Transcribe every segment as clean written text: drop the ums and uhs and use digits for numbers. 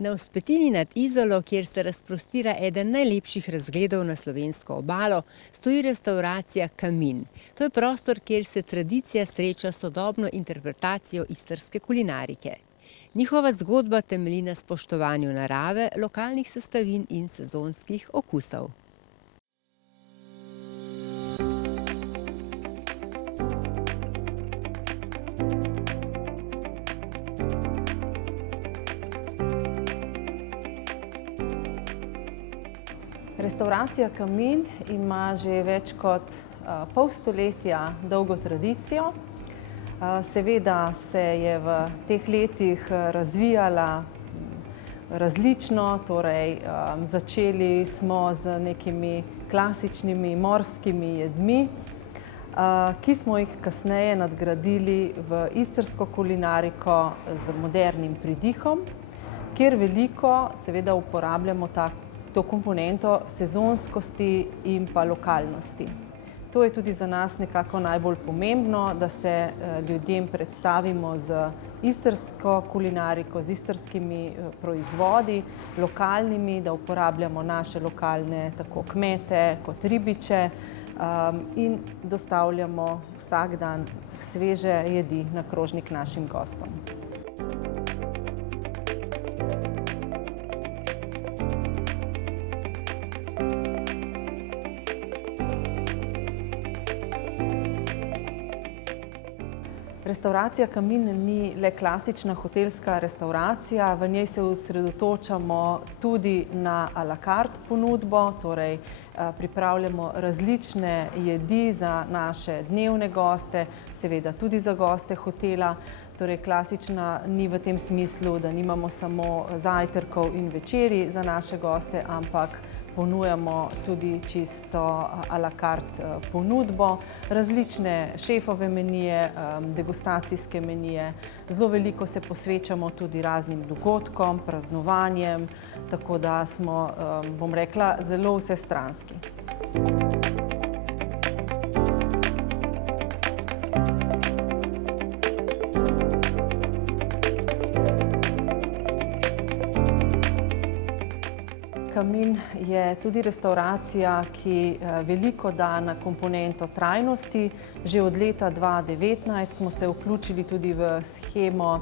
Na vzpetini nad Izolo, kjer se razprostira eden najlepših razgledov na slovensko obalo, stoji restavracija Kamin. To je prostor, kjer se tradicija sreča s sodobno interpretacijo istrske kulinarike. Njihova zgodba temelji na spoštovanju narave, lokalnih sestavin in sezonskih okusov. Restavracija Kamin ima že več kot pol stoletja dolgo tradicijo. Seveda se je v teh letih razvijala različno, torej začeli smo z nekimi klasičnimi morskimi jedmi, ki smo jih kasneje nadgradili v istrsko kulinariko z modernim pridihom, kjer veliko seveda uporabljamo to komponento sezonskosti in pa lokalnosti. To je tudi za nas nekako najbolj pomembno, da se ljudem predstavimo z istrsko kulinariko, z istrskimi proizvodi, lokalnimi, da uporabljamo naše lokalne tako kmete kot ribiče in dostavljamo vsak dan sveže jedi na krožnik našim gostom. Restavracija Kamin ni le klasična hotelska restavracija, v njej se osredotočamo tudi na à la carte ponudbo, torej pripravljamo različne jedi za naše dnevne goste, seveda tudi za goste hotela. Torej klasična ni v tem smislu, da nimamo samo zajtrkov in večerij za naše goste, ampak ponujamo tudi čisto à la carte ponudbo, različne šefove menije, degustacijske menije. Zelo veliko se posvečamo tudi raznim dogodkom, praznovanjem, tako da smo, bom rekla, zelo vsestranski. Kamin je tudi restavracija, ki veliko da na komponento trajnosti. Že od leta 2019 smo se vključili tudi v shemo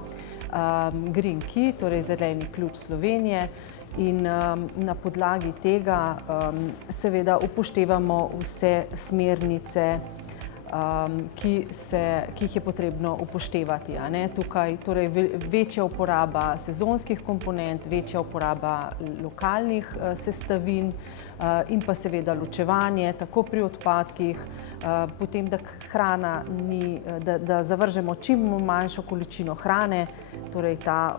Green Key, torej zeleni ključ Slovenije, in na podlagi tega seveda upoštevamo vse smernice, ki jih je potrebno upoštevati. Tukaj torej večja uporaba sezonskih komponent, večja uporaba lokalnih sestavin in pa seveda ločevanje tako pri odpadkih, potem da hrana ni, da zavržemo čim manjšo količino hrane, torej ta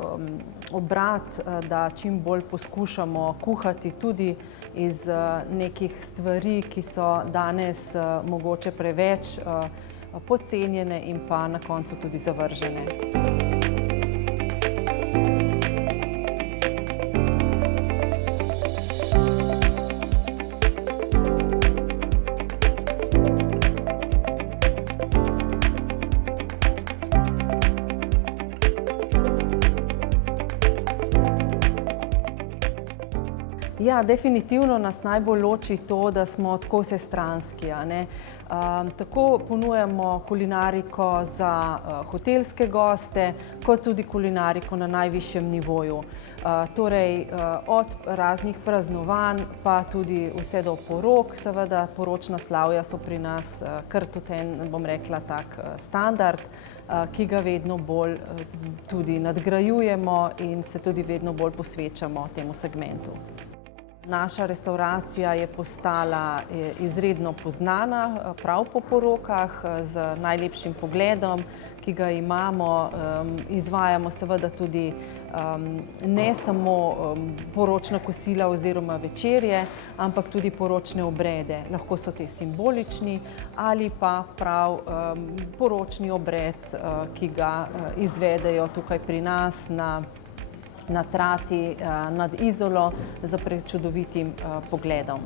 obrat, da čim bolj poskušamo kuhati tudi iz nekih stvari, ki so danes mogoče preveč podcenjene in pa na koncu tudi zavržene. Ja, definitivno nas najbolj loči to, da smo tako vsestranski. Tako ponujamo kulinariko za hotelske goste, kot tudi kulinariko na najvišjem nivoju. Torej od raznih praznovanj pa tudi vse do porok, seveda poročna slavja so pri nas kar tudi en, bom rekla, tak standard, ki ga vedno bolj tudi nadgrajujemo in se tudi vedno bolj posvečamo temu segmentu. Naša restavracija je postala izredno poznana prav po porokah z najlepšim pogledom, ki ga imamo. Izvajamo seveda tudi ne samo poročna kosila oziroma večerje, ampak tudi poročne obrede. Lahko so te simbolični ali pa prav poročni obred, ki ga izvedejo tukaj pri nas na Trati nad Izolo z prečudovitim pogledom.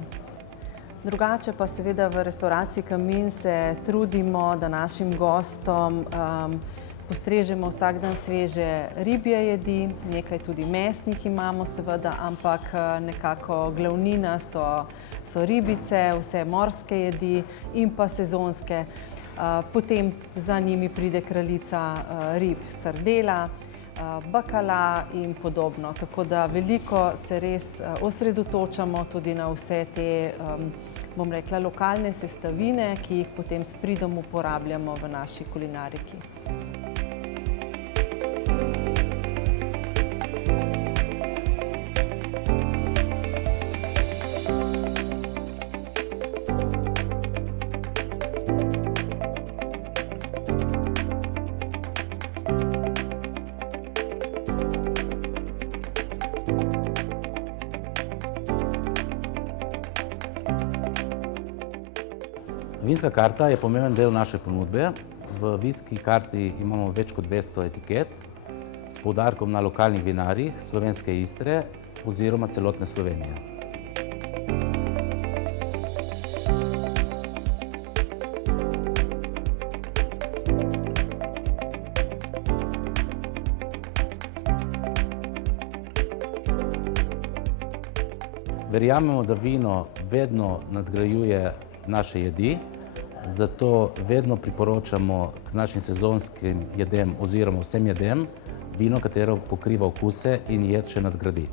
Drugače pa seveda v restavraciji Kamin se trudimo, da našim gostom Postrežemo vsak dan sveže ribje jedi, nekaj tudi mesnih imamo seveda, ampak nekako glavnina so ribice, vse morske jedi in pa sezonske. Potem za njimi pride kraljica rib, sardela, bakala in podobno. Tako da veliko se res osredotočamo tudi na vse te, bom rekla, lokalne sestavine, ki jih potem s pridom uporabljamo v naši kulinariki. Vinska karta je pomemben del naše ponudbe. V vinski karti imamo več kot 200 etiket s poudarkom na lokalnih vinarjih slovenske Istre oziroma celotne Slovenije. Verjamemo, da vino vedno nadgrajuje naše jedi, zato vedno priporočamo k našim sezonskim jedem oziroma vsem jedem vino, katero pokriva okuse in jed še nadgradi.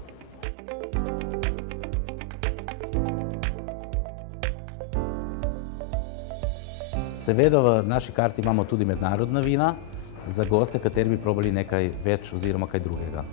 Seveda v naši karti imamo tudi mednarodna vina za goste, kateri bi probali nekaj več oziroma kaj drugega.